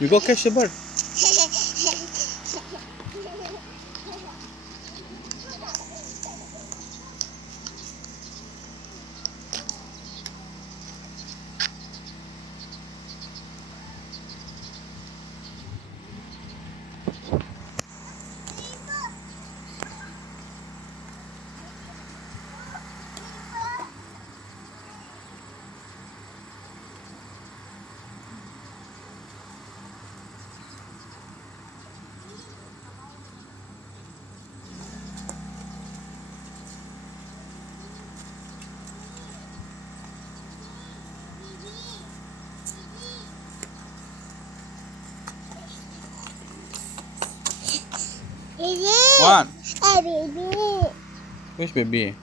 You go catch the bird. Baby. What? Hey, baby. Where's baby?